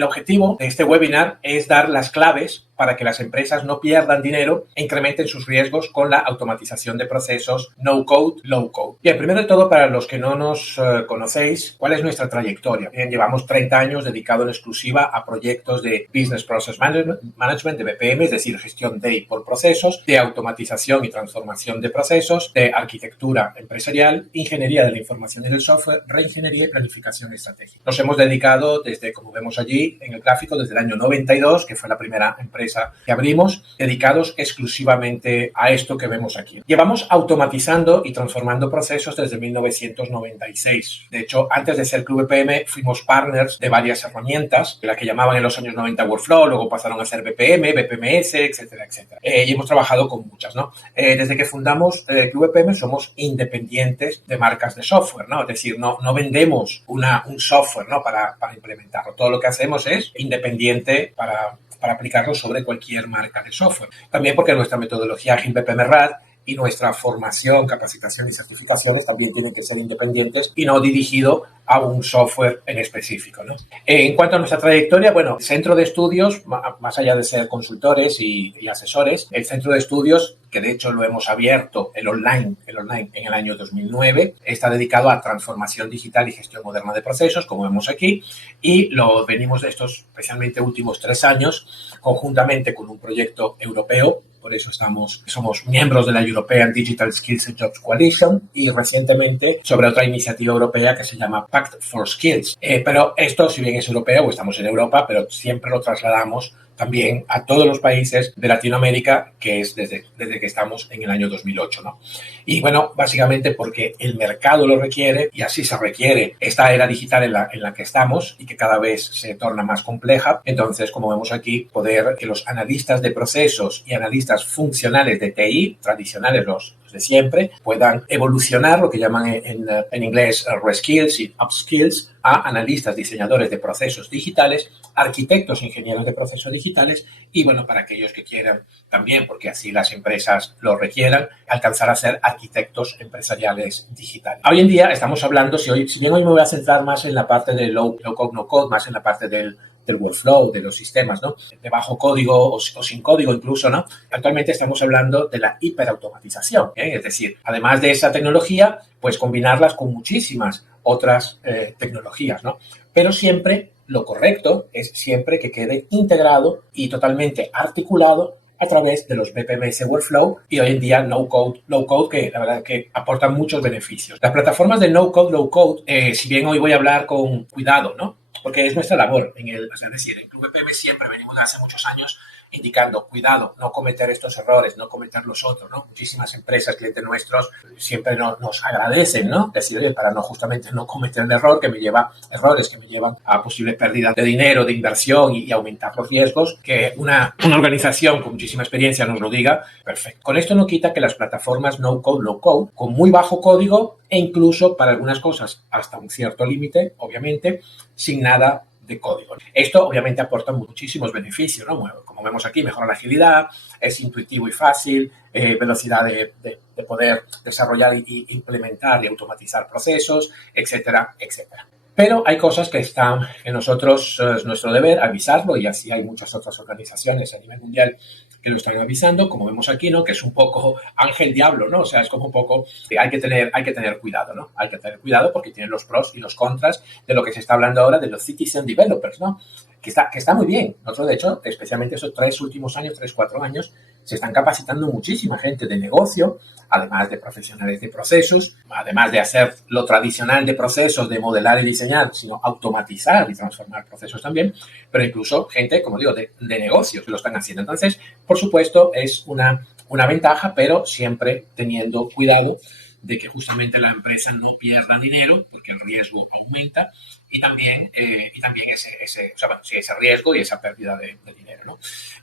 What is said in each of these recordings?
el objetivo de este webinar es dar las claves para que las empresas no pierdan dinero e incrementen sus riesgos con la automatización de procesos no-code, low-code. Bien, primero de todo, para los que no nos conocéis, ¿cuál es nuestra trayectoria? Bien, llevamos 30 años dedicados en exclusiva a proyectos de Business Process Management, de BPM, es decir, gestión de y por procesos, de automatización y transformación de procesos, de arquitectura empresarial, ingeniería de la información y del software, reingeniería y planificación estratégica. Nos hemos dedicado desde, como vemos allí en el gráfico, desde el año 92, que fue la primera empresa que abrimos, dedicados exclusivamente a esto que vemos aquí. Llevamos automatizando y transformando procesos desde 1996. De hecho, antes de ser Club BPM, fuimos partners de varias herramientas, la que llamaban en los años 90 Workflow, luego pasaron a ser BPM, BPMS, etcétera, etcétera. Y hemos trabajado con muchas, ¿no? Desde que fundamos Club BPM somos independientes de marcas de software, ¿no? Es decir, no vendemos un software, ¿no? para implementarlo. Todo lo que hacemos es independiente para aplicarlo sobre cualquier marca de software. También porque nuestra metodología Agile BPM RAD y nuestra formación, capacitación y certificaciones también tienen que ser independientes y no dirigido a un software en específico, ¿no? En cuanto a nuestra trayectoria, bueno, el centro de estudios, más allá de ser consultores y asesores, el centro de estudios, que de hecho lo hemos abierto, el online en el año 2009, está dedicado a transformación digital y gestión moderna de procesos, como vemos aquí, y lo venimos de estos, especialmente últimos 3 años, conjuntamente con un proyecto europeo. Por eso somos miembros de la European Digital Skills and Jobs Coalition y recientemente sobre otra iniciativa europea que se llama Pact for Skills. Pero esto, si bien es europeo o estamos en Europa, pero siempre lo trasladamos también a todos los países de Latinoamérica, que es desde que estamos en el año 2008, ¿no? Y bueno, básicamente porque el mercado lo requiere y así se requiere esta era digital en la que estamos y que cada vez se torna más compleja. Entonces, como vemos aquí, poder que los analistas de procesos y analistas funcionales de TI, tradicionales los de siempre, puedan evolucionar, lo que llaman en inglés reskills y upskills, a analistas, diseñadores de procesos digitales, arquitectos, ingenieros de procesos digitales y, bueno, para aquellos que quieran también, porque así las empresas lo requieran, alcanzar a ser arquitectos empresariales digitales. Hoy en día estamos hablando, si bien hoy me voy a centrar más en la parte de low code, no code, más en la parte del workflow, de los sistemas, ¿no? De bajo código o sin código incluso, ¿no? Actualmente estamos hablando de la hiperautomatización, ¿eh? Es decir, además de esa tecnología, pues combinarlas con muchísimas otras tecnologías, ¿no? Pero siempre lo correcto es siempre que quede integrado y totalmente articulado a través de los BPMS Workflow y hoy en día no code, low code, que la verdad que aportan muchos beneficios. Las plataformas de no code, low code, si bien hoy voy a hablar con cuidado, ¿no? Porque es nuestra labor. Es decir, en Club BPM siempre venimos de hace muchos años indicando, cuidado, no cometer estos errores, no cometer los otros, ¿no? Muchísimas empresas, clientes nuestros, siempre nos agradecen, ¿no? Decir, oye, para justamente no cometer el error errores que me llevan a posibles pérdidas de dinero, de inversión y aumentar los riesgos, que una organización con muchísima experiencia nos lo diga, perfecto. Con esto no quita que las plataformas no code, low code, con muy bajo código e incluso para algunas cosas hasta un cierto límite, obviamente, sin nada de código. Esto obviamente aporta muchísimos beneficios, ¿no? Bueno, como vemos aquí, mejora la agilidad, es intuitivo y fácil, velocidad de poder desarrollar y implementar y automatizar procesos, etcétera, etcétera. Pero hay cosas que están en nosotros, es nuestro deber avisarlo y así hay muchas otras organizaciones a nivel mundial que lo están avisando, como vemos aquí, ¿no? Que es un poco ángel diablo, ¿no? O sea, es como un poco, hay que tener cuidado, ¿no? Hay que tener cuidado porque tienen los pros y los contras de lo que se está hablando ahora de los citizen developers, ¿no? Que está muy bien. Nosotros, de hecho, especialmente esos 4 años, se están capacitando muchísima gente de negocio, además de profesionales de procesos, además de hacer lo tradicional de procesos, de modelar y diseñar, sino automatizar y transformar procesos también, pero incluso gente, como digo, de negocios que lo están haciendo. Entonces, por supuesto, es una ventaja, pero siempre teniendo cuidado de que justamente la empresa no pierda dinero, porque el riesgo aumenta, y también ese riesgo y esa pérdida de dinero, ¿no?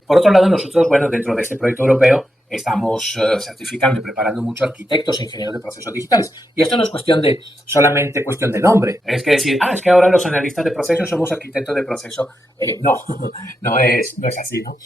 Por otro lado, nosotros, bueno, dentro de este proyecto europeo, estamos certificando y preparando muchos arquitectos e ingenieros de procesos digitales. Y esto no es solamente cuestión de nombre. Es que decir, es que ahora los analistas de procesos somos arquitectos de proceso. No, no es así, ¿no?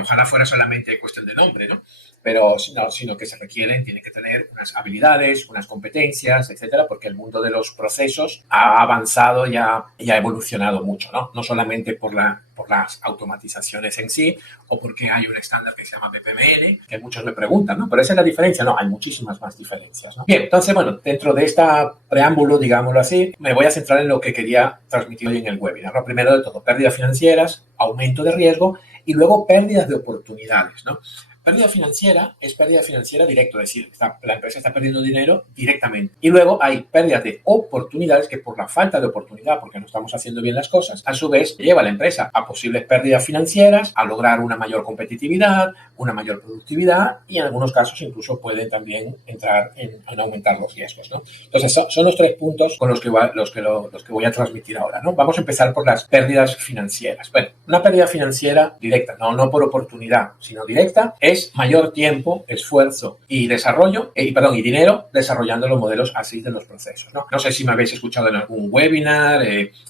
Ojalá fuera solamente cuestión de nombre, ¿no? pero no, sino que tiene que tener unas habilidades, unas competencias, etcétera, porque el mundo de los procesos ha avanzado y ha evolucionado mucho, ¿no? No solamente por las automatizaciones en sí o porque hay un estándar que se llama BPMN, que muchos me preguntan, ¿no? Pero esa es la diferencia. No, hay muchísimas más diferencias, ¿no? Bien, entonces, bueno, dentro de este preámbulo, digámoslo así, me voy a centrar en lo que quería transmitir hoy en el webinar, ¿no? Primero de todo, pérdidas financieras, aumento de riesgo y luego pérdidas de oportunidades, ¿no? Pérdida financiera es pérdida financiera directa, es decir, la empresa está perdiendo dinero directamente. Y luego hay pérdidas de oportunidades que por la falta de oportunidad, porque no estamos haciendo bien las cosas, a su vez lleva a la empresa a posibles pérdidas financieras, a lograr una mayor competitividad, una mayor productividad y en algunos casos incluso puede también entrar en aumentar los riesgos, ¿no? Entonces son los 3 puntos con los que voy a transmitir ahora, ¿no? Vamos a empezar por las pérdidas financieras. Bueno, una pérdida financiera directa, no por oportunidad, sino directa, es mayor tiempo, esfuerzo y desarrollo, y dinero desarrollando los modelos ASIS de los procesos, ¿no? No sé si me habéis escuchado en algún webinar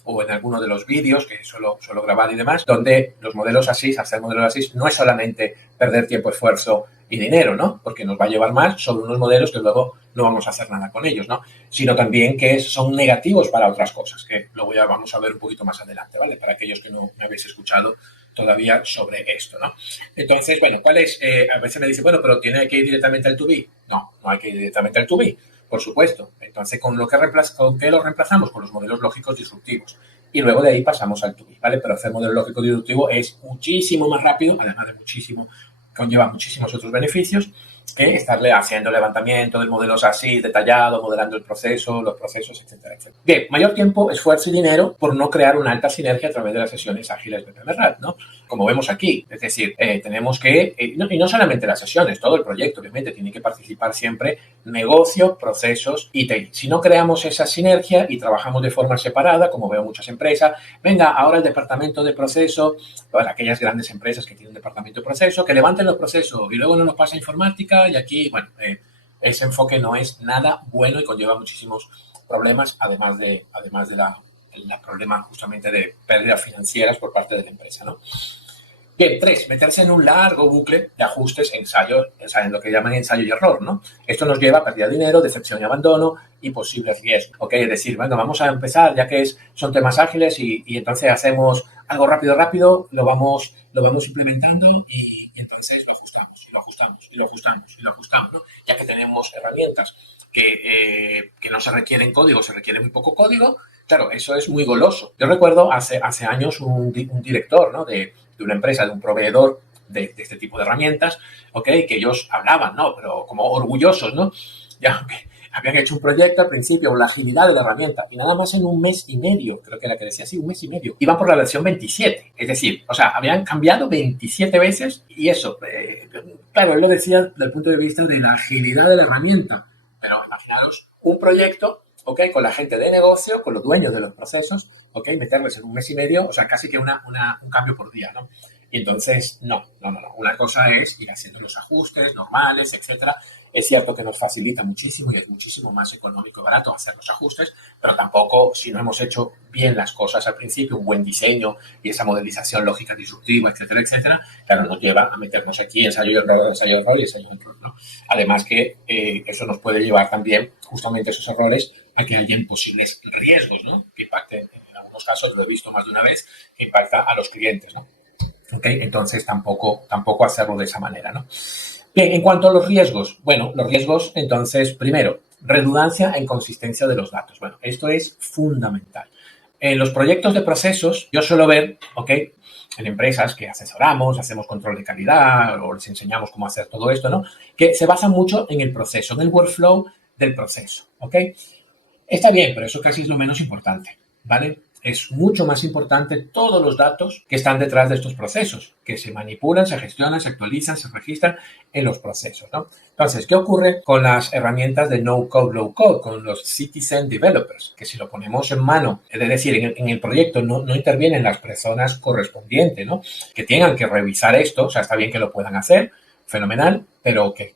o en alguno de los vídeos que suelo grabar y demás, donde los modelos ASIS, hacer modelos ASIS, no es solamente perder tiempo, esfuerzo y dinero, ¿no? Porque nos va a llevar más sobre unos modelos que luego no vamos a hacer nada con ellos, ¿no? Sino también que son negativos para otras cosas, que vamos a ver un poquito más adelante, ¿vale? Para aquellos que no me habéis escuchado todavía sobre esto, ¿no? Entonces, bueno, ¿cuál es? A veces me dicen, bueno, pero ¿tiene que ir directamente al to be? No hay que ir directamente al to be, por supuesto. Entonces, ¿con qué lo reemplazamos? Con los modelos lógicos disruptivos. Y luego de ahí pasamos al to be, ¿vale? Pero hacer modelo lógico disruptivo es muchísimo más rápido, además de conlleva muchísimos otros beneficios, estarle haciendo levantamiento de modelos así, detallado, modelando los procesos, etcétera, etcétera. Bien, mayor tiempo, esfuerzo y dinero por no crear una alta sinergia a través de las sesiones ágiles de PMRAT, ¿no? Como vemos aquí, es decir, tenemos que, y no solamente las sesiones, todo el proyecto, obviamente, tiene que participar siempre negocio, procesos y TI. Si no creamos esa sinergia y trabajamos de forma separada, como veo muchas empresas, venga, ahora el departamento de proceso, para aquellas grandes empresas que tienen un departamento de proceso, que levanten los procesos y luego no nos pasa informática y aquí, bueno, ese enfoque no es nada bueno y conlleva muchísimos problemas, además de la problema justamente de pérdidas financieras por parte de la empresa, ¿no? Bien, 3, meterse en un largo bucle de ajustes, ensayos, en lo que llaman ensayo y error, ¿no? Esto nos lleva a pérdida de dinero, decepción y abandono y posibles riesgos, ¿ok? Es decir, bueno, vamos a empezar, ya que son temas ágiles y entonces hacemos algo rápido, lo vamos implementando y entonces lo ajustamos, ¿no? Ya que tenemos herramientas que no se requieren código, se requiere muy poco código, claro, eso es muy goloso. Yo recuerdo hace años un director, ¿no? de una empresa, de un proveedor de este tipo de herramientas, ¿ok? Que ellos hablaban, ¿no? Pero como orgullosos, ¿no? Ya que habían hecho un proyecto al principio, la agilidad de la herramienta, y nada más en un mes y medio, creo que era que decía así, un mes y medio, iban por la versión 27. Es decir, o sea, habían cambiado 27 veces y eso, claro, él lo decía desde el punto de vista de la agilidad de la herramienta. Pero imaginaros un proyecto, ¿ok? Con la gente de negocio, con los dueños de los procesos, ¿ok? Meterles en un mes y medio, o sea, casi que un cambio por día, ¿no? Y entonces, no. Una cosa es ir haciendo los ajustes normales, etcétera. Es cierto que nos facilita muchísimo y es muchísimo más económico y barato hacer los ajustes, pero tampoco, si no hemos hecho bien las cosas al principio, un buen diseño y esa modelización lógica disruptiva, etcétera, claro, nos lleva a meternos aquí ensayo y error, ¿no? Además que eso nos puede llevar también, justamente esos errores, a que hayan posibles riesgos, ¿no? Que impacten, en algunos casos, lo he visto más de una vez, que impacta a los clientes, ¿no? ¿Okay? Entonces, tampoco hacerlo de esa manera, ¿no? Bien, en cuanto a los riesgos, bueno, los riesgos, entonces, primero, redundancia e inconsistencia de los datos. Bueno, esto es fundamental. En los proyectos de procesos, yo suelo ver, ¿ok? En empresas que asesoramos, hacemos control de calidad o les enseñamos cómo hacer todo esto, ¿no? Que se basa mucho en el proceso, en el workflow del proceso, ¿ok? Está bien, pero eso casi es lo menos importante, ¿vale? Es mucho más importante todos los datos que están detrás de estos procesos, que se manipulan, se gestionan, se actualizan, se registran en los procesos, ¿no? Entonces, ¿qué ocurre con las herramientas de no-code, low-code, con los citizen developers? Que si lo ponemos en mano, es decir, en el proyecto no intervienen las personas correspondientes, ¿no? Que tengan que revisar esto, o sea, está bien que lo puedan hacer, fenomenal, pero que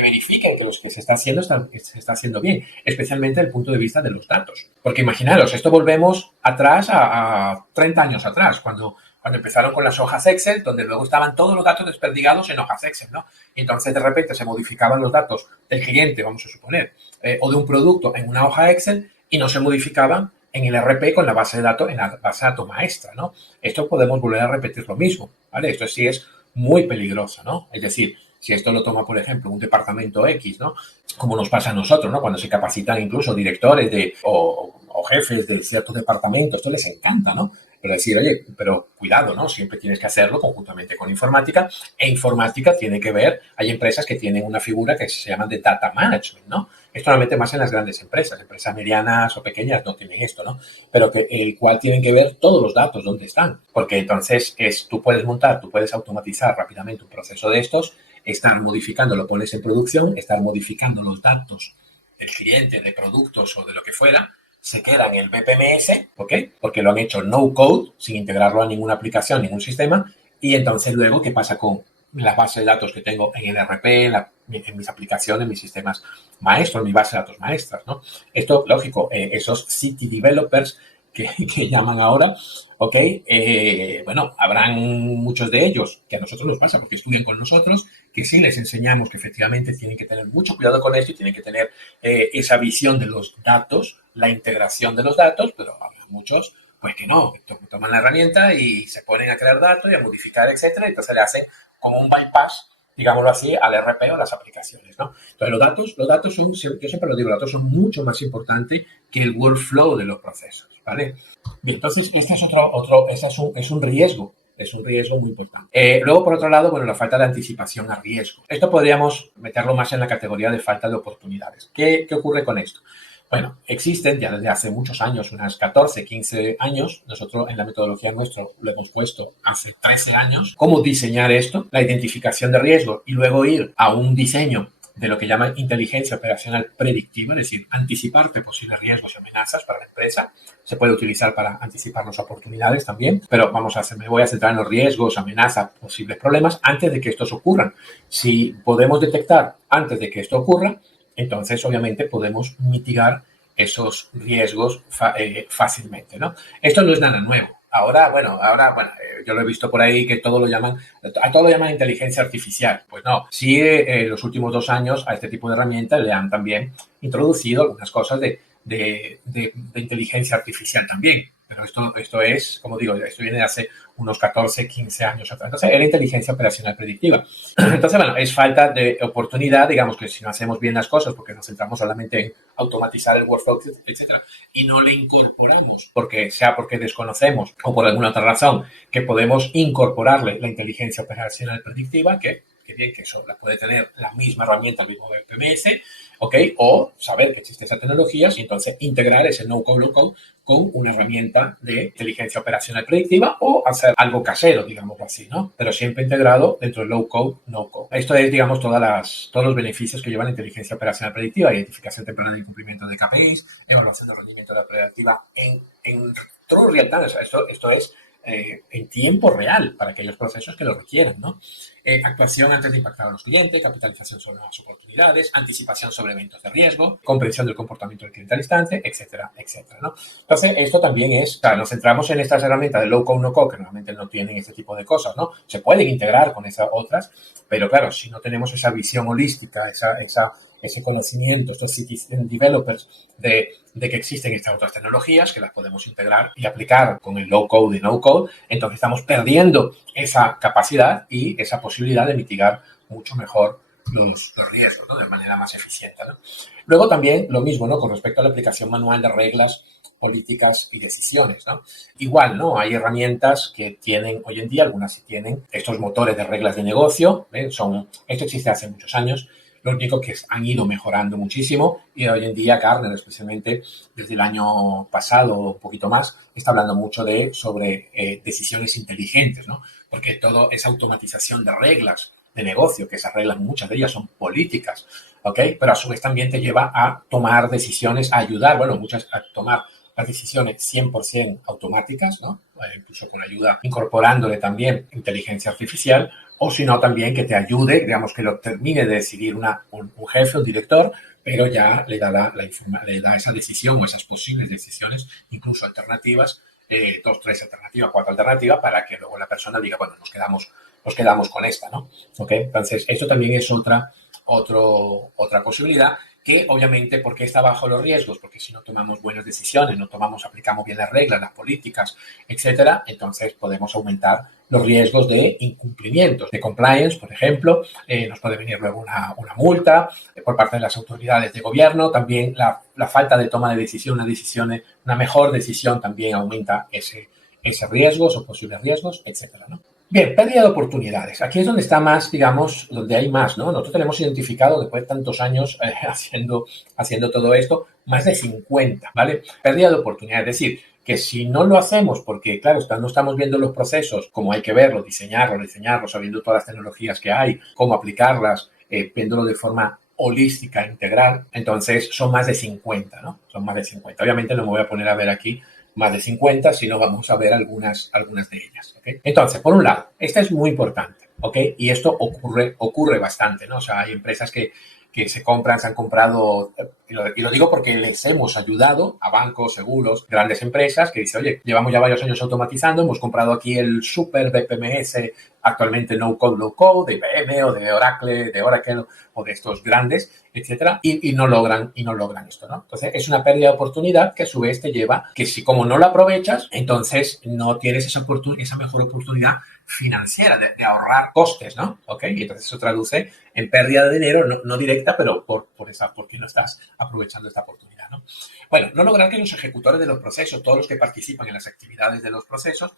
verifiquen que lo que se está haciendo se está haciendo bien, especialmente desde el punto de vista de los datos. Porque imaginaros, esto volvemos atrás a 30 años atrás, cuando Cuando empezaron con las hojas Excel, donde luego estaban todos los datos desperdigados en hojas Excel, ¿no? Y entonces de repente se modificaban los datos del cliente, vamos a suponer, o de un producto en una hoja Excel y no se modificaban en el RP con la base de datos, en la base de datos maestra, ¿no? Esto podemos volver a repetir lo mismo, ¿vale? Esto sí es muy peligroso, ¿no? Es decir, si esto lo toma, por ejemplo, un departamento X, ¿no? Como nos pasa a nosotros, ¿no? Cuando se capacitan incluso directores o jefes de ciertos departamentos, esto les encanta, ¿no? Pero decir, oye, pero cuidado, ¿no? Siempre tienes que hacerlo conjuntamente con informática. E informática tiene que ver, hay empresas que tienen una figura que se llama de data management, ¿no? Esto normalmente más en las grandes empresas medianas o pequeñas no tienen esto, ¿no? Pero que el cual tienen que ver todos los datos, dónde están. Porque entonces tú puedes automatizar rápidamente un proceso de estos, estar modificando, lo pones en producción, estar modificando los datos del cliente, de productos o de lo que fuera, se queda en el BPMS, ¿ok? Porque lo han hecho no code, sin integrarlo a ninguna aplicación, ningún sistema, y entonces luego, ¿qué pasa con la base de datos que tengo en el RP, en mis aplicaciones, en mis sistemas maestros, en mi base de datos maestras, ¿no? Esto, lógico, esos city developers que llaman ahora, ¿ok? Bueno, habrán muchos de ellos que a nosotros nos pasa porque estudian con nosotros, que sí les enseñamos que efectivamente tienen que tener mucho cuidado con esto y tienen que tener esa visión de los datos, la integración de los datos, pero habrá muchos pues que no, toman la herramienta y se ponen a crear datos y a modificar, etcétera, y entonces le hacen como un bypass, digámoslo así, al RP o a las aplicaciones, ¿no? Entonces, los datos son, yo siempre lo digo, los datos son mucho más importantes que el workflow de los procesos, ¿vale? Bien, entonces, este es un riesgo. Es un riesgo muy importante. Luego, por otro lado, bueno, la falta de anticipación a riesgo. Esto podríamos meterlo más en la categoría de falta de oportunidades. ¿Qué ocurre con esto? Bueno, existen ya desde hace muchos años, unas 14, 15 años, nosotros en la metodología nuestra lo hemos puesto hace 13 años, cómo diseñar esto, la identificación de riesgo y luego ir a un diseño de lo que llaman inteligencia operacional predictiva, es decir, anticiparte posibles riesgos y amenazas para la empresa. Se puede utilizar para anticipar las oportunidades también, pero me voy a centrar en los riesgos, amenazas, posibles problemas antes de que estos ocurran. Si podemos detectar antes de que esto ocurra, entonces obviamente podemos mitigar esos riesgos fácilmente, ¿no? Esto no es nada nuevo. Ahora, yo lo he visto por ahí que a todo lo llaman inteligencia artificial. Pues no, sí, en los últimos 2 años a este tipo de herramientas le han también introducido algunas cosas de inteligencia artificial también. Pero esto es, como digo, esto viene de hace unos 14, 15 años atrás. Entonces, era inteligencia operacional predictiva. Entonces, bueno, es falta de oportunidad, digamos que si no hacemos bien las cosas, porque nos centramos solamente en automatizar el workflow, etcétera, y no le incorporamos, porque desconocemos o por alguna otra razón, que podemos incorporarle la inteligencia operacional predictiva, que bien que eso la puede tener la misma herramienta, el mismo PMS, ¿ok? O saber que existe esa tecnología y entonces integrar ese no-code, low-code con una herramienta de inteligencia operacional predictiva o hacer algo casero, digamos así, ¿no? Pero siempre integrado dentro del low-code, no-code. Esto es, digamos, todos los beneficios que lleva la inteligencia operacional predictiva, identificación temprana de incumplimiento de KPIs, evaluación de rendimiento de la predictiva en todo real time. O sea, esto es en tiempo real para aquellos procesos que lo requieran, ¿no? Actuación antes de impactar a los clientes, capitalización sobre nuevas oportunidades, anticipación sobre eventos de riesgo, comprensión del comportamiento del cliente al instante, etcétera, etcétera, ¿no? Entonces, esto también es, o sea, nos centramos en estas herramientas de low-code, no-code, que normalmente no tienen este tipo de cosas, ¿no? Se pueden integrar con esas otras, pero claro, si no tenemos esa visión holística, ese conocimiento, estos citizen developers de que existen estas otras tecnologías que las podemos integrar y aplicar con el low code y no code, entonces estamos perdiendo esa capacidad y esa posibilidad de mitigar mucho mejor los riesgos, ¿no? De manera más eficiente, ¿no? Luego también lo mismo, ¿no? Con respecto a la aplicación manual de reglas, políticas y decisiones, ¿no? Igual, ¿no? Hay herramientas que tienen, hoy en día, algunas sí tienen estos motores de reglas de negocio, ¿eh? Esto existe hace muchos años. Lo único que han ido mejorando muchísimo y hoy en día Gartner, especialmente desde el año pasado, un poquito más, está hablando mucho sobre decisiones inteligentes, ¿no? Porque todo es automatización de reglas de negocio, que esas reglas, muchas de ellas son políticas, ¿ok? Pero a su vez también te lleva a tomar decisiones, a ayudar, bueno, muchas a tomar las decisiones 100% automáticas, ¿no? Incluso con ayuda, incorporándole también inteligencia artificial, o si no, también que te ayude, digamos, que lo termine de decidir un jefe, un director, pero ya le da esa decisión o esas posibles decisiones, incluso alternativas, dos, tres alternativas, cuatro alternativas, para que luego la persona diga, bueno, nos quedamos con esta, ¿no? ¿Ok? Entonces, esto también es otra posibilidad que obviamente, ¿por qué está bajo los riesgos? Porque si no tomamos buenas decisiones, aplicamos bien las reglas, las políticas, etcétera, entonces podemos aumentar los riesgos de incumplimientos, de compliance, por ejemplo, nos puede venir luego una multa por parte de las autoridades de gobierno, también la falta de toma de decisión, una mejor decisión también aumenta ese riesgo o posibles riesgos, etcétera, ¿no? Bien, pérdida de oportunidades. Aquí es donde está más, digamos, donde hay más, ¿no? Nosotros tenemos identificado, después de tantos años haciendo todo esto, más de 50, ¿vale? Pérdida de oportunidades. Es decir, que si no lo hacemos porque, claro, no estamos viendo los procesos como hay que verlos, diseñarlos, sabiendo todas las tecnologías que hay, cómo aplicarlas, viéndolo de forma holística, integral, entonces son más de 50, ¿no? Son más de 50. Obviamente no me voy a poner a ver aquí más de 50, sino vamos a ver algunas de ellas. ¿Okay? Entonces, por un lado, esta es muy importante, ¿ok? Y esto ocurre bastante, ¿no? O sea, hay empresas que se han comprado, y lo digo porque les hemos ayudado a bancos, seguros, grandes empresas que dicen, oye, llevamos ya varios años automatizando, hemos comprado aquí el super BPMS, actualmente no code, low code, de IBM o de Oracle o de estos grandes, etcétera, y no logran esto, ¿no? Entonces, es una pérdida de oportunidad que a su vez te lleva que si como no la aprovechas, entonces no tienes esa mejor oportunidad financiera de ahorrar costes, ¿no? ¿Ok? Y entonces eso traduce en pérdida de dinero, no directa, pero porque no estás aprovechando esta oportunidad, ¿no? Bueno, no lograr que los ejecutores de los procesos, todos los que participan en las actividades de los procesos,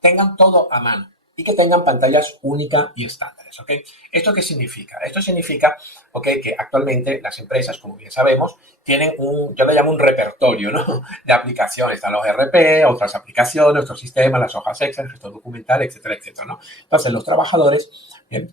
tengan todo a mano y que tengan pantallas únicas y estándares, ¿ok? ¿Esto qué significa? Esto significa, ¿ok?, que actualmente las empresas, como bien sabemos, tienen yo le llamo un repertorio, ¿no?, de aplicaciones. Están los ERP, otras aplicaciones, otros sistemas, las hojas Excel, el gestor documental, etcétera, etcétera, ¿no? Entonces, los trabajadores,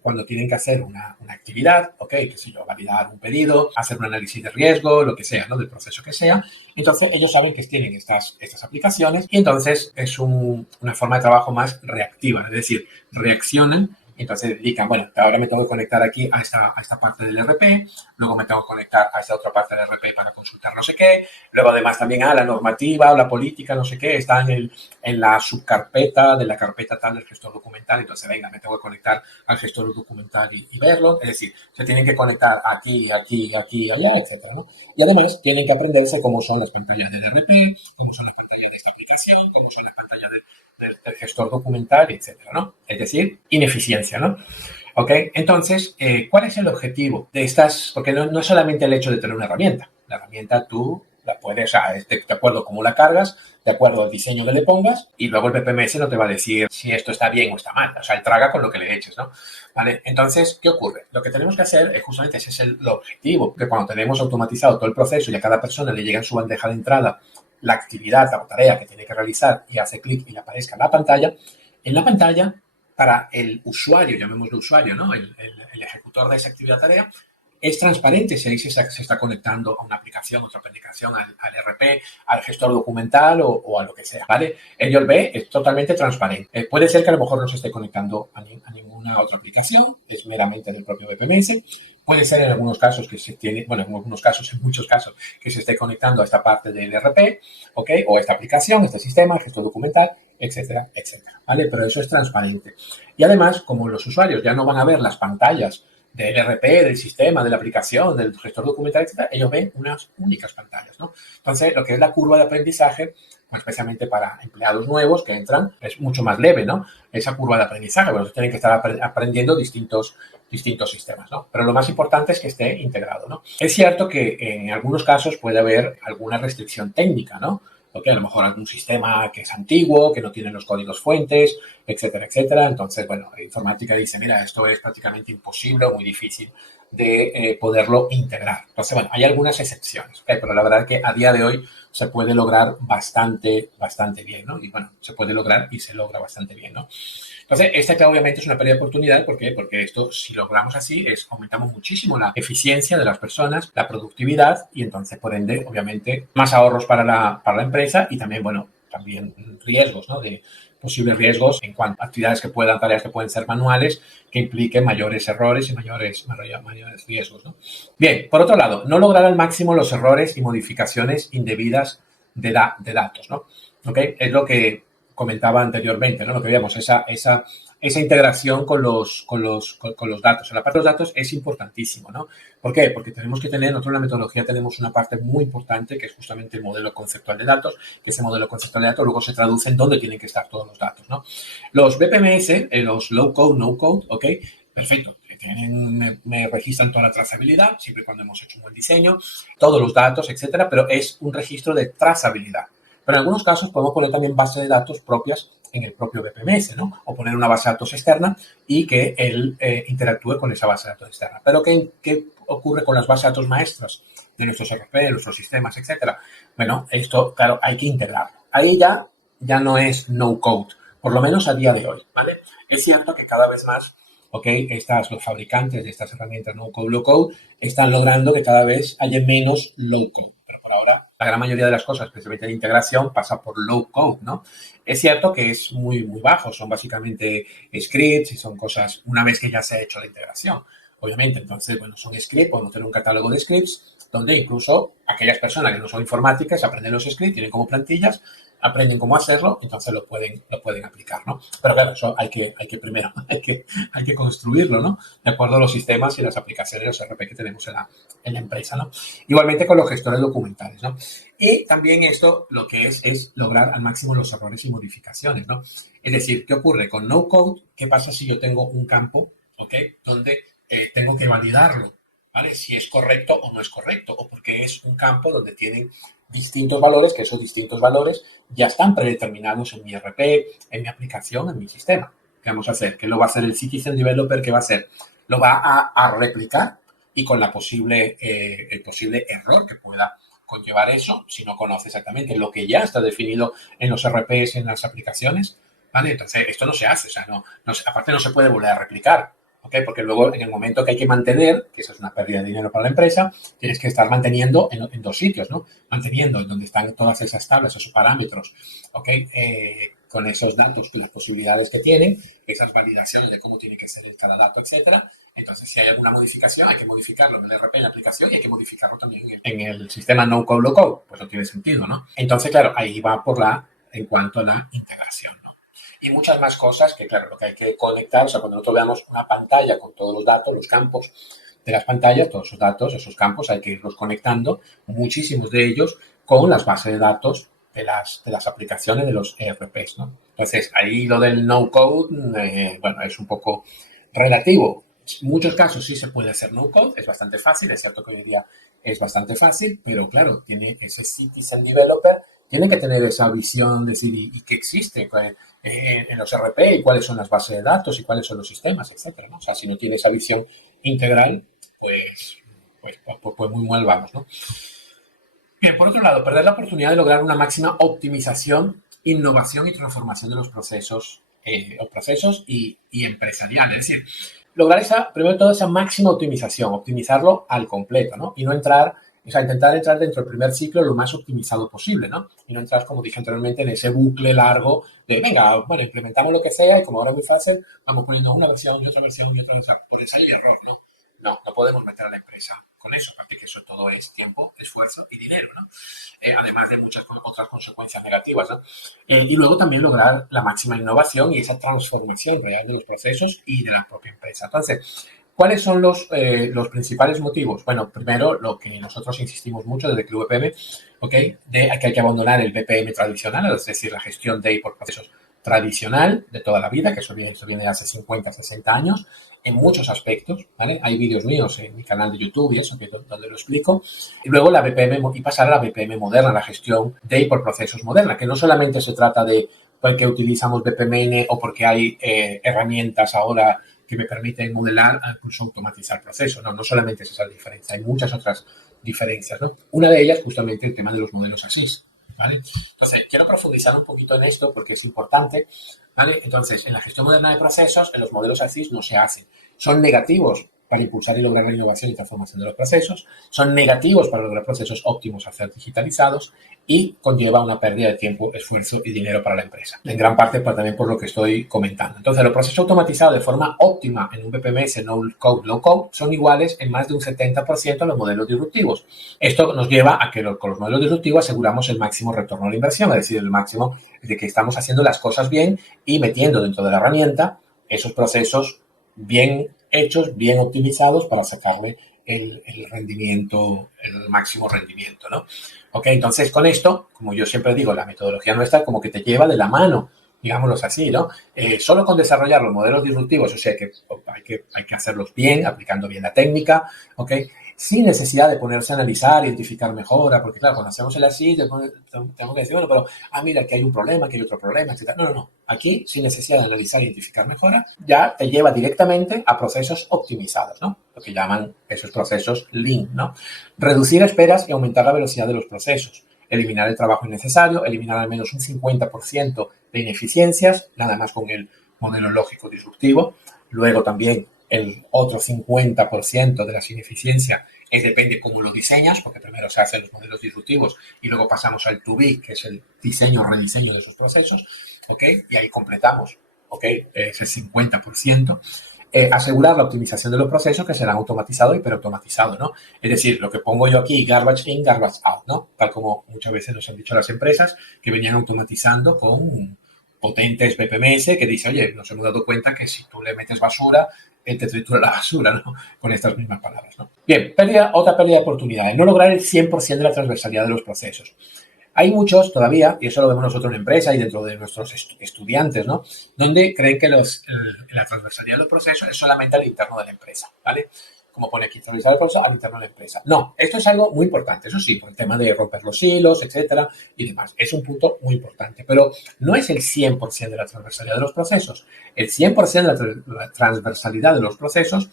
cuando tienen que hacer una actividad, ¿ok?, que sé yo, validar un pedido, hacer un análisis de riesgo, lo que sea, ¿no?, del proceso que sea, entonces ellos saben que tienen estas aplicaciones y entonces es una forma de trabajo más reactiva, es decir, reaccionan, entonces dedican, bueno, ahora me tengo que conectar aquí a esta parte del RP, luego me tengo que conectar a esta otra parte del RP para consultar no sé qué, luego además también la normativa o la política, no sé qué, está en la subcarpeta de la carpeta tal del gestor documental, entonces venga, me tengo que conectar al gestor documental y verlo, es decir, se tienen que conectar aquí, allá, etcétera, ¿no? Y además tienen que aprenderse cómo son las pantallas del RP, cómo son las pantallas de esta aplicación, cómo son las pantallas del gestor documental, etcétera, ¿no? Es decir, ineficiencia, ¿no? ¿Ok? Entonces, ¿cuál es el objetivo de estas? Porque no es solamente el hecho de tener una herramienta. La herramienta tú la puedes, o sea, de acuerdo a cómo la cargas, de acuerdo al diseño que le pongas, y luego el PPMS no te va a decir si esto está bien o está mal. O sea, él traga con lo que le eches, ¿no? ¿Vale? Entonces, ¿qué ocurre? Lo que tenemos que hacer es justamente ese es el objetivo, que cuando tenemos automatizado todo el proceso y a cada persona le llega en su bandeja de entrada la actividad o tarea que tiene que realizar y hace clic y le aparezca en la pantalla, para el usuario, llamémoslo usuario, ¿no? El ejecutor de esa actividad o tarea, es transparente si ahí se está conectando a una aplicación, otra aplicación, al RP, al gestor documental o a lo que sea, ¿vale? Ellos ve, es totalmente transparente. Puede ser que a lo mejor no se esté conectando a ninguna otra aplicación, es meramente del propio BPMS. Puede ser en algunos casos en muchos casos, que se esté conectando a esta parte del RP, ¿ok? O a esta aplicación, este sistema, el gestor documental, etcétera, etcétera, ¿vale? Pero eso es transparente. Y además, como los usuarios ya no van a ver las pantallas del RP, del sistema, de la aplicación, del gestor documental, etcétera, ellos ven unas únicas pantallas, ¿no? Entonces, lo que es la curva de aprendizaje, especialmente para empleados nuevos que entran, es mucho más leve, ¿no? Esa curva de aprendizaje, bueno, tienen que estar aprendiendo distintos sistemas, ¿no? Pero lo más importante es que esté integrado, ¿no? Es cierto que en algunos casos puede haber alguna restricción técnica, ¿no? Porque a lo mejor algún sistema que es antiguo, que no tiene los códigos fuentes, etcétera, etcétera. Entonces, bueno, la informática dice, mira, esto es prácticamente imposible o muy difícil de poderlo integrar. Entonces, bueno, hay algunas excepciones, ¿okay? Pero la verdad es que a día de hoy se puede lograr bastante bien, ¿no? Y bueno, se puede lograr y se logra bastante bien, ¿no? Entonces, esta que obviamente es una pérdida de oportunidad. ¿Por qué? Porque esto, si logramos así, aumentamos muchísimo la eficiencia de las personas, la productividad y entonces, por ende, obviamente, más ahorros para la empresa y también, bueno, también riesgos, ¿no? De posibles riesgos en cuanto a tareas que pueden ser manuales, que impliquen mayores errores y mayores riesgos, ¿no? Bien, por otro lado, no lograr al máximo los errores y modificaciones indebidas de datos, ¿no? ¿ok? Es lo que comentaba anteriormente, ¿no? Lo que veíamos, esa integración con los datos. En la parte de los datos es importantísimo, ¿no? ¿Por qué? Porque tenemos que tener, nosotros en la metodología tenemos una parte muy importante que es justamente el modelo conceptual de datos, que ese modelo conceptual de datos luego se traduce en dónde tienen que estar todos los datos, ¿no? Los BPMS, los low code, no code, ¿ok? Perfecto. Me registran toda la trazabilidad, siempre y cuando hemos hecho un buen diseño, todos los datos, etcétera, pero es un registro de trazabilidad. Pero en algunos casos podemos poner también bases de datos propias en el propio BPMS, ¿no? O poner una base de datos externa y que él interactúe con esa base de datos externa. Pero ¿qué ocurre con las bases de datos maestras de nuestros RP, de nuestros sistemas, etcétera? Bueno, esto, claro, hay que integrarlo. Ahí ya no es no code, por lo menos a día de hoy, ¿vale? Es cierto que cada vez más, ¿ok? Los fabricantes de estas herramientas no code, low code, están logrando que cada vez haya menos low code. Pero por ahora, la gran mayoría de las cosas, especialmente de integración, pasa por low code, ¿no? Es cierto que es muy, muy bajo, son básicamente scripts y son cosas una vez que ya se ha hecho la integración. Obviamente, entonces, bueno, son scripts, podemos tener un catálogo de scripts donde incluso aquellas personas que no son informáticas aprenden los scripts, tienen como plantillas, aprenden cómo hacerlo, entonces lo pueden aplicar, ¿no? Pero claro, eso hay que primero, hay que construirlo, ¿no? De acuerdo a los sistemas y las aplicaciones, los RP que tenemos en la empresa, ¿no? Igualmente con los gestores documentales, ¿no? Y también esto lo que es lograr al máximo los errores y modificaciones, ¿no? Es decir, ¿qué ocurre con no code? ¿Qué pasa si yo tengo un campo, ¿ok? Donde tengo que validarlo, ¿vale? Si es correcto o no es correcto, o porque es un campo donde tienen distintos valores, que esos distintos valores ya están predeterminados en mi RP, en mi aplicación, en mi sistema. ¿Qué vamos a hacer? ¿Qué lo va a hacer el Citizen Developer? ¿Qué va a hacer? Lo va a replicar y con el posible error que pueda conllevar eso, si no conoce exactamente lo que ya está definido en los RPs, en las aplicaciones, ¿vale? Entonces, esto no se hace, o sea, aparte no se puede volver a replicar, ¿ok? Porque luego en el momento que hay que mantener, que eso es una pérdida de dinero para la empresa, tienes que estar manteniendo en dos sitios, ¿no? Manteniendo en donde están todas esas tablas, esos parámetros, ¿ok? Con esos datos, las posibilidades que tienen, esas validaciones de cómo tiene que ser cada dato, etcétera. Entonces, si hay alguna modificación, hay que modificarlo en el RP, en la aplicación, y hay que modificarlo también en el sistema no-code, low-code. Pues no tiene sentido, ¿no? Entonces, claro, ahí va en cuanto a la integración, ¿no? Y muchas más cosas que, claro, lo que hay que conectar, o sea, cuando nosotros veamos una pantalla con todos los datos, los campos de las pantallas, todos esos datos, esos campos, hay que irlos conectando, muchísimos de ellos, con las bases de datos de las aplicaciones de los ERPs, ¿no? Entonces, ahí lo del no-code, bueno, es un poco relativo. En muchos casos sí se puede hacer no-code, es bastante fácil, es cierto que hoy en día es bastante fácil, pero claro, tiene ese citizen developer, tiene que tener esa visión, decir, ¿y qué existe en los RP? ¿Y cuáles son las bases de datos? ¿Y cuáles son los sistemas? Etcétera, ¿no? O sea, si no tiene esa visión integral, pues muy mal vamos, ¿no? Bien, por otro lado, perder la oportunidad de lograr una máxima optimización, innovación y transformación de los procesos y empresariales. Es decir, lograr primero de todo, esa máxima optimización, optimizarlo al completo, ¿no? Y no entrar, o sea, intentar entrar dentro del primer ciclo lo más optimizado posible, ¿no? Y no entrar, como dije anteriormente, en ese bucle largo de, venga, bueno, implementamos lo que sea y como ahora es muy fácil, vamos poniendo una versión y otra versión y otra versión. Por eso hay error, ¿no? No podemos meter a la empresa con eso, porque eso todo es tiempo, esfuerzo y dinero, ¿no? Además de muchas otras consecuencias negativas, ¿no? Y luego también lograr la máxima innovación y esa transformación real de los procesos y de la propia empresa. Entonces, ¿cuáles son los principales motivos? Bueno, primero, lo que nosotros insistimos mucho desde Club BPM, ¿ok? De que hay que abandonar el BPM tradicional, es decir, la gestión de y por procesos tradicional de toda la vida, que eso viene de hace 50, 60 años, en muchos aspectos, ¿vale? Hay vídeos míos en mi canal de YouTube y eso, donde lo explico. Y luego la BPM, y pasar a la BPM moderna, la gestión de y por procesos moderna, que no solamente se trata de porque utilizamos BPMN o porque hay herramientas ahora que me permiten modelar, incluso automatizar procesos. No solamente es esa diferencia, hay muchas otras diferencias, ¿no? Una de ellas, justamente, el tema de los modelos ASIS, ¿vale? Entonces, quiero profundizar un poquito en esto porque es importante, ¿vale? Entonces, en la gestión moderna de procesos, en los modelos ASIS no se hacen. Son negativos para impulsar y lograr la innovación y transformación de los procesos, son negativos para lograr procesos óptimos a ser digitalizados y conlleva una pérdida de tiempo, esfuerzo y dinero para la empresa. En gran parte también por lo que estoy comentando. Entonces, los procesos automatizados de forma óptima en un BPMS no code, low code son iguales en más de un 70% a los modelos disruptivos. Esto nos lleva a que con los modelos disruptivos aseguramos el máximo retorno a la inversión, es decir, el máximo de que estamos haciendo las cosas bien y metiendo dentro de la herramienta esos procesos bien hechos, bien optimizados para sacarle el rendimiento, el máximo rendimiento, ¿no? Ok, entonces con esto, como yo siempre digo, la metodología nuestra como que te lleva de la mano, digámoslo así, ¿no? Solo con desarrollar los modelos disruptivos, o sea que hay que hacerlos bien, aplicando bien la técnica, ¿ok? Sin necesidad de ponerse a analizar, identificar mejora, porque claro, cuando hacemos el así, tengo que decir, bueno, pero, mira, aquí hay un problema, aquí hay otro problema, etc. No. Aquí, sin necesidad de analizar e identificar mejora, ya te lleva directamente a procesos optimizados, ¿no? Lo que llaman esos procesos Lean, ¿no? Reducir esperas y aumentar la velocidad de los procesos. Eliminar el trabajo innecesario, eliminar al menos un 50% de ineficiencias, nada más con el modelo lógico disruptivo. Luego también el otro 50% de las ineficiencias depende cómo lo diseñas, porque primero se hacen los modelos disruptivos y luego pasamos al to be, que es el diseño o rediseño de esos procesos, ¿ok? Y ahí completamos, ¿ok? Ese 50%. Asegurar la optimización de los procesos que serán automatizados y hiperautomatizados, ¿no? Es decir, lo que pongo yo aquí, garbage in, garbage out, ¿no? Tal como muchas veces nos han dicho las empresas que venían automatizando con potentes BPMS que dice, oye, nos hemos dado cuenta que si tú le metes basura, él te tritura la basura, ¿no? Con estas mismas palabras, ¿no? Bien, otra pérdida de oportunidades, no lograr el 100% de la transversalidad de los procesos. Hay muchos todavía, y eso lo vemos nosotros en la empresa y dentro de nuestros estudiantes, ¿no? Donde creen que la transversalidad de los procesos es solamente al interno de la empresa, ¿vale? Como pone aquí, transversal el proceso al interno de la empresa. No, esto es algo muy importante, eso sí, por el tema de romper los hilos, etcétera, y demás. Es un punto muy importante, pero no es el 100% de la transversalidad de los procesos. El 100% de la transversalidad de los procesos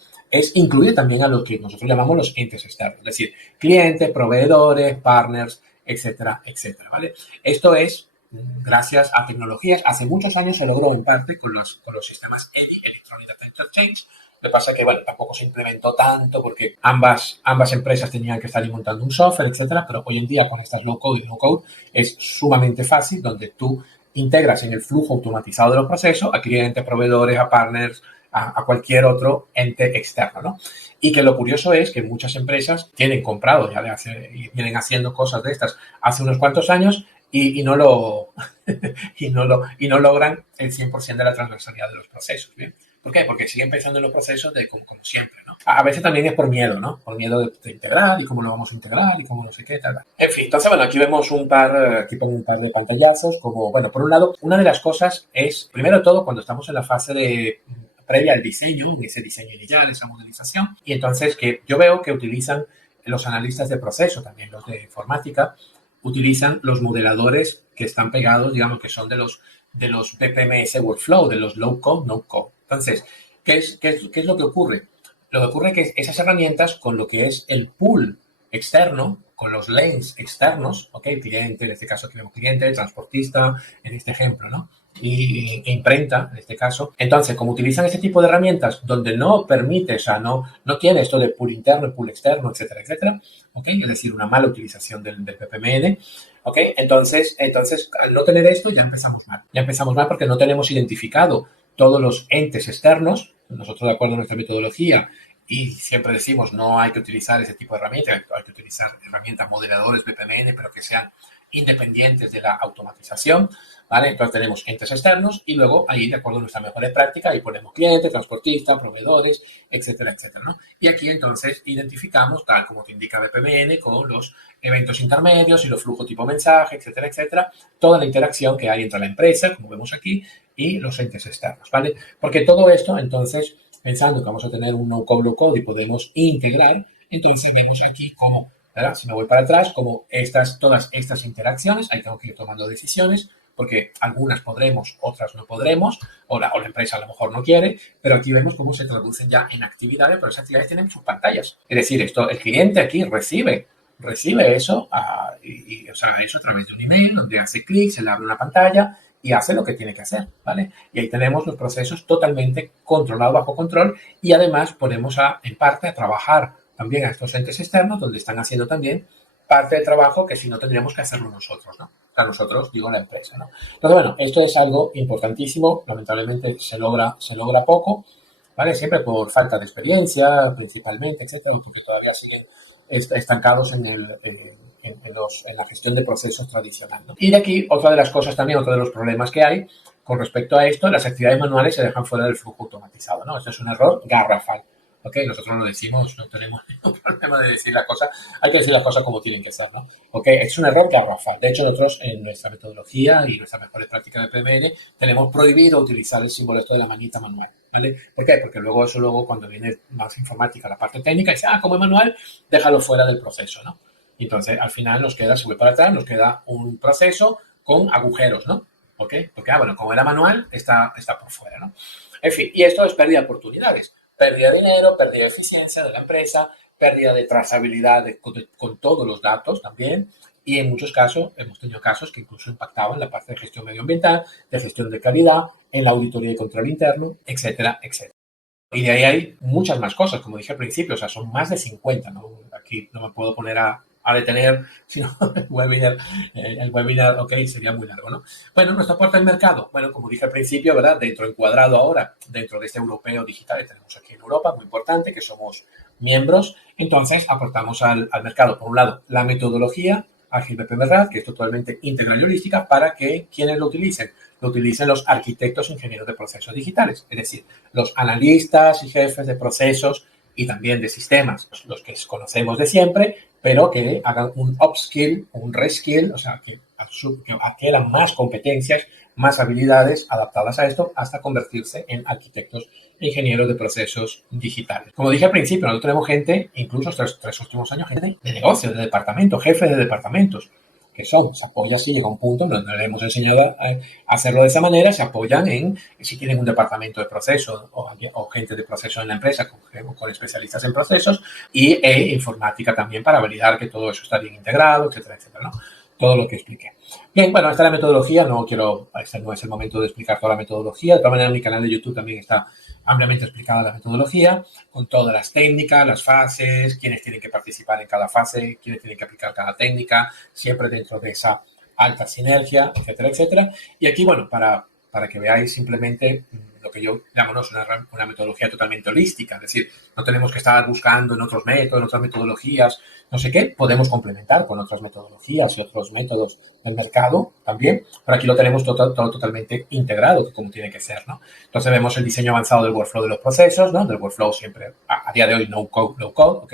incluye también a lo que nosotros llamamos los entes externos, es decir, clientes, proveedores, partners, etcétera, etcétera, ¿vale? Esto es gracias a tecnologías. Hace muchos años se logró en parte con los sistemas EDI, Electronic Data Interchange. Lo que pasa es que, bueno, tampoco se implementó tanto porque ambas empresas tenían que estar montando un software, etcétera, pero hoy en día con estas low code y no code es sumamente fácil, donde tú integras en el flujo automatizado de los procesos a clientes, proveedores, a partners, a cualquier otro ente externo, ¿no? Y que lo curioso es que muchas empresas tienen comprado, y vienen haciendo cosas de estas hace unos cuantos años y no logran el 100% de la transversalidad de los procesos, ¿bien? ¿Por qué? Porque siguen pensando en los procesos como siempre, ¿no? A veces también es por miedo, ¿no? Por miedo de integrar y cómo lo vamos a integrar y cómo no sé qué, tal. En fin, entonces, bueno, aquí vemos aquí pongo un par de pantallazos, como, bueno, por un lado, una de las cosas es, primero de todo, cuando estamos en la fase previa al diseño, ese diseño inicial, esa modelización, y entonces que yo veo que utilizan los analistas de proceso, también los de informática, utilizan los modeladores que están pegados, digamos, que son de los BPMS workflow, de los low code, no code. Entonces, ¿qué es lo que ocurre? Lo que ocurre es que esas herramientas, con lo que es el pool externo, con los lanes externos, ¿ok? Cliente, en este caso tenemos cliente, transportista, en este ejemplo, ¿no? Y imprenta, en este caso. Entonces, como utilizan este tipo de herramientas donde no permite, o sea, no tiene esto de pool interno, pool externo, etcétera, etcétera, ¿ok? Es decir, una mala utilización del PPMN, ¿ok? Entonces, al no tener esto, ya empezamos mal. Ya empezamos mal porque no tenemos identificado todos los entes externos. Nosotros, de acuerdo a nuestra metodología, y siempre decimos, no hay que utilizar ese tipo de herramientas, hay que utilizar herramientas modeladores BPMN, pero que sean independientes de la automatización, ¿vale? Entonces tenemos entes externos y luego ahí, de acuerdo a nuestra mejores prácticas, ahí ponemos clientes, transportistas, proveedores, etcétera, etcétera, ¿no? Y aquí entonces identificamos, tal como te indica BPMN, con los eventos intermedios y los flujos tipo mensaje, etcétera, etcétera, toda la interacción que hay entre la empresa, como vemos aquí, y los entes externos, ¿vale? Porque todo esto, entonces, pensando que vamos a tener un no-code, low-code y podemos integrar, entonces vemos aquí cómo, ¿verdad? Si me voy para atrás, como todas estas interacciones, ahí tengo que ir tomando decisiones, porque algunas podremos, otras no podremos, o la empresa a lo mejor no quiere, pero aquí vemos cómo se traducen ya en actividades, pero esas actividades tienen sus pantallas. Es decir, el cliente aquí recibe eso, o sea, eso a través de un email, donde hace clic, se le abre una pantalla y hace lo que tiene que hacer, ¿vale? Y ahí tenemos los procesos totalmente controlados, bajo control, y además ponemos en parte a trabajar también a estos entes externos, donde están haciendo también parte del trabajo que si no tendríamos que hacerlo nosotros, ¿no? O sea, nosotros, digo, la empresa, ¿no? Entonces, bueno, esto es algo importantísimo, lamentablemente se logra poco, ¿vale? Siempre por falta de experiencia, principalmente, etcétera, porque todavía siguen estancados en la gestión de procesos tradicional, ¿no? Y de aquí, otra de las cosas también, otro de los problemas que hay con respecto a esto, las actividades manuales se dejan fuera del flujo automatizado, ¿no? Esto es un error garrafal. ¿Ok? Nosotros lo decimos, no tenemos ningún problema de decir la cosa, hay que decir las cosas como tienen que ser, ¿no? ¿Ok? Es un error garrafal. De hecho, nosotros en nuestra metodología y nuestras mejores prácticas de PMN tenemos prohibido utilizar el símbolo esto de la manita manual, ¿vale? ¿Por qué? Porque luego cuando viene más informática, la parte técnica, dice, como es manual, déjalo fuera del proceso, ¿no? Y entonces, al final nos queda, si voy para atrás, nos queda un proceso con agujeros, ¿no? ¿Ok? Porque, bueno, como era manual, está por fuera, ¿no? En fin, y esto es pérdida de oportunidades. Pérdida de dinero, pérdida de eficiencia de la empresa, pérdida de trazabilidad con todos los datos también. Y en muchos casos, hemos tenido casos que incluso impactaban la parte de gestión medioambiental, de gestión de calidad, en la auditoría y control interno, etcétera, etcétera. Y de ahí hay muchas más cosas, como dije al principio, o sea, son más de 50, ¿no? Aquí no me puedo poner a detener, sino el webinar, ok, sería muy largo, ¿no? Bueno, nuestra puerta al mercado, bueno, como dije al principio, ¿verdad? Dentro encuadrado ahora, dentro de este europeo digital que tenemos aquí en Europa, muy importante, que somos miembros, entonces aportamos al mercado, por un lado, la metodología Ágil BPM RAD, que es totalmente integral y holística, para que quienes lo utilicen los arquitectos ingenieros de procesos digitales, es decir, los analistas y jefes de procesos y también de sistemas, los que conocemos de siempre, pero que hagan un upskill, un reskill, o sea, que adquieran más competencias, más habilidades adaptadas a esto hasta convertirse en arquitectos e ingenieros de procesos digitales. Como dije al principio, nosotros tenemos gente, incluso estos 3 últimos años, gente de negocios, de departamento, jefes de departamentos, que se apoya si llega un punto, no le hemos enseñado a hacerlo de esa manera, se apoyan en si tienen un departamento de procesos o gente de procesos en la empresa con especialistas en procesos y informática también para validar que todo eso está bien integrado, etcétera, etcétera, ¿no? Todo lo que expliqué. Bien, bueno, esta es la metodología, este no es el momento de explicar toda la metodología, de todas maneras en mi canal de YouTube también está ampliamente explicada la metodología, con todas las técnicas, las fases, quiénes tienen que participar en cada fase, quiénes tienen que aplicar cada técnica, siempre dentro de esa alta sinergia, etcétera, etcétera. Y aquí, bueno, para que veáis simplemente lo que yo llamo, ¿no?, una metodología totalmente holística, es decir, no tenemos que estar buscando en otros métodos, en otras metodologías, no sé qué, podemos complementar con otras metodologías y otros métodos del mercado también, pero aquí lo tenemos todo totalmente integrado, como tiene que ser, ¿no? Entonces vemos el diseño avanzado del workflow de los procesos, ¿no? Del workflow siempre, a día de hoy, no code, low code, ¿ok?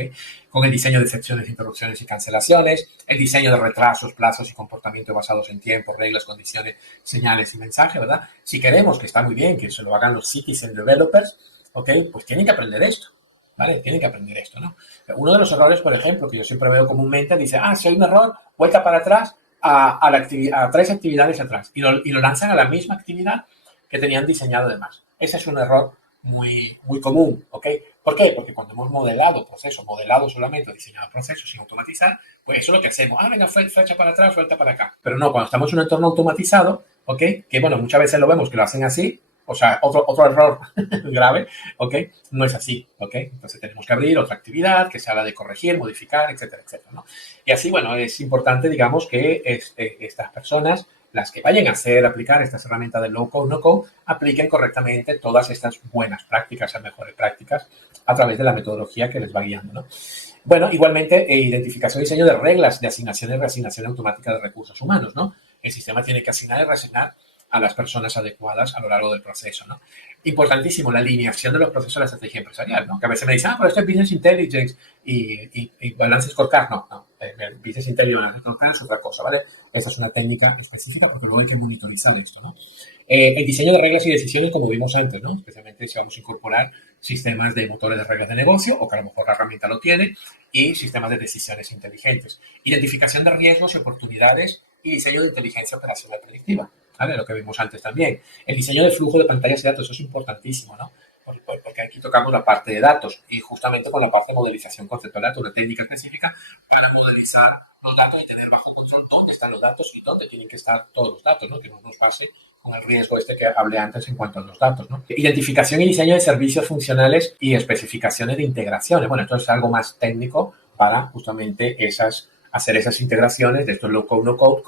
Con el diseño de excepciones, interrupciones y cancelaciones, el diseño de retrasos, plazos y comportamiento basados en tiempo, reglas, condiciones, señales y mensajes, ¿verdad? Si queremos, que está muy bien, que se lo hagan los citizen developers, ¿ok? Pues tienen que aprender esto, ¿vale? Tienen que aprender esto, ¿no? Uno de los errores, por ejemplo, que yo siempre veo comúnmente, dice, si hay un error, vuelta para atrás a 3 actividades atrás y lo lanzan a la misma actividad que tenían diseñado además. Ese es un error muy común, ¿ok? ¿Por qué? Porque cuando hemos modelado procesos, modelado solamente, diseñado procesos sin automatizar, pues eso es lo que hacemos. Venga, flecha para atrás, vuelta para acá. Pero no, cuando estamos en un entorno automatizado, ¿ok? Que bueno, muchas veces lo vemos que lo hacen así, o sea, otro error grave, ¿ok? No es así, ¿ok? Entonces tenemos que abrir otra actividad que sea la de corregir, modificar, etcétera, etcétera, ¿no? Y así, bueno, es importante, digamos, que estas personas, las que vayan a aplicar estas herramientas de low code, no code, apliquen correctamente todas estas buenas prácticas, las mejores prácticas, a través de la metodología que les va guiando, ¿no? Bueno, igualmente, identificación y diseño de reglas de asignación y reasignación automática de recursos humanos, ¿no? El sistema tiene que asignar y reasignar a las personas adecuadas a lo largo del proceso, ¿no? Importantísimo, la alineación de los procesos de la estrategia empresarial, ¿no? Que a veces me dicen, pero esto es Business Intelligence y Balance Scorecard. No, el Business Intelligence y Balance Scorecard es otra cosa, ¿vale? Esta es una técnica específica porque luego hay que monitorizar esto, ¿no? El diseño de reglas y decisiones, como vimos antes, ¿no? Especialmente si vamos a incorporar sistemas de motores de reglas de negocio, o que a lo mejor la herramienta lo tiene, y sistemas de decisiones inteligentes. Identificación de riesgos y oportunidades y diseño de inteligencia operacional predictiva, ¿vale? Lo que vimos antes también. El diseño de flujo de pantallas de datos, eso es importantísimo, ¿no? Porque aquí tocamos la parte de datos y justamente con la parte de modelización conceptual de datos, una técnica específica para modelizar los datos y tener bajo control dónde están los datos y dónde tienen que estar todos los datos, ¿no? Que no nos pase con el riesgo este que hablé antes en cuanto a los datos, ¿no? Identificación y diseño de servicios funcionales y especificaciones de integraciones. Bueno, esto es algo más técnico para justamente hacer esas integraciones de estos low-code, no-code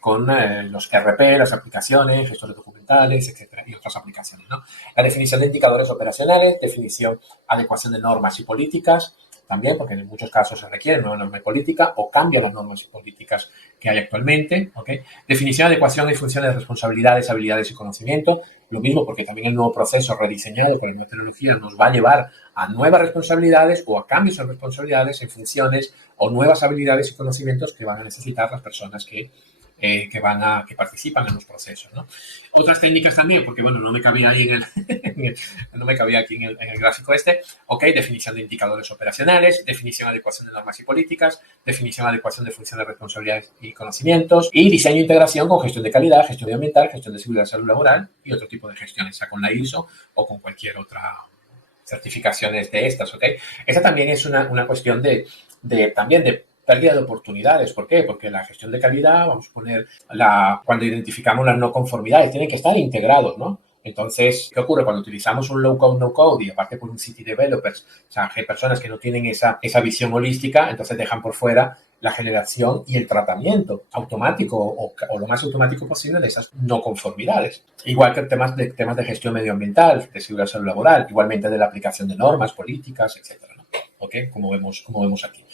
con los ERP, las aplicaciones, gestores documentales, etcétera, y otras aplicaciones, ¿no? La definición de indicadores operacionales, definición, adecuación de normas y políticas, también, porque en muchos casos se requiere nueva norma y política o cambio las normas y políticas que hay actualmente. ¿Okay? Definición, adecuación y funciones de responsabilidades, habilidades y conocimiento. Lo mismo porque también el nuevo proceso rediseñado con la nueva tecnología nos va a llevar a nuevas responsabilidades o a cambios en responsabilidades, en funciones o nuevas habilidades y conocimientos que van a necesitar las personas que participan en los procesos, ¿no? Otras técnicas también, porque bueno, no me cabía ahí no me cabía aquí en el gráfico este. Ok, definición de indicadores operacionales, definición, adecuación de normas y políticas, definición, adecuación de funciones, responsabilidades y conocimientos, y diseño e integración con gestión de calidad, gestión medioambiental, gestión de seguridad y salud laboral y otro tipo de gestiones, sea con la ISO o con cualquier otra certificaciones de estas, ¿ok? Esa también es una cuestión también de pérdida de oportunidades. ¿Por qué? Porque la gestión de calidad, vamos a poner, cuando identificamos las no conformidades, tienen que estar integrados, ¿no? Entonces, ¿qué ocurre? Cuando utilizamos un low-code, no-code y aparte por un city developers, o sea, hay personas que no tienen esa visión holística, entonces dejan por fuera la generación y el tratamiento automático o lo más automático posible de esas no conformidades. Igual que temas de gestión medioambiental, de seguridad y salud laboral, igualmente de la aplicación de normas, políticas, etcétera, ¿no? ¿Ok? Como vemos aquí.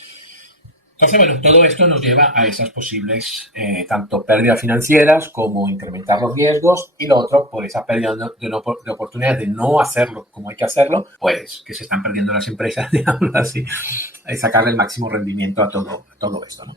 Entonces, bueno, todo esto nos lleva a esas posibles tanto pérdidas financieras como incrementar los riesgos y lo otro, por esa pérdida de oportunidad de no hacerlo como hay que hacerlo, pues que se están perdiendo las empresas, digamos así, sacarle el máximo rendimiento a todo esto, ¿no?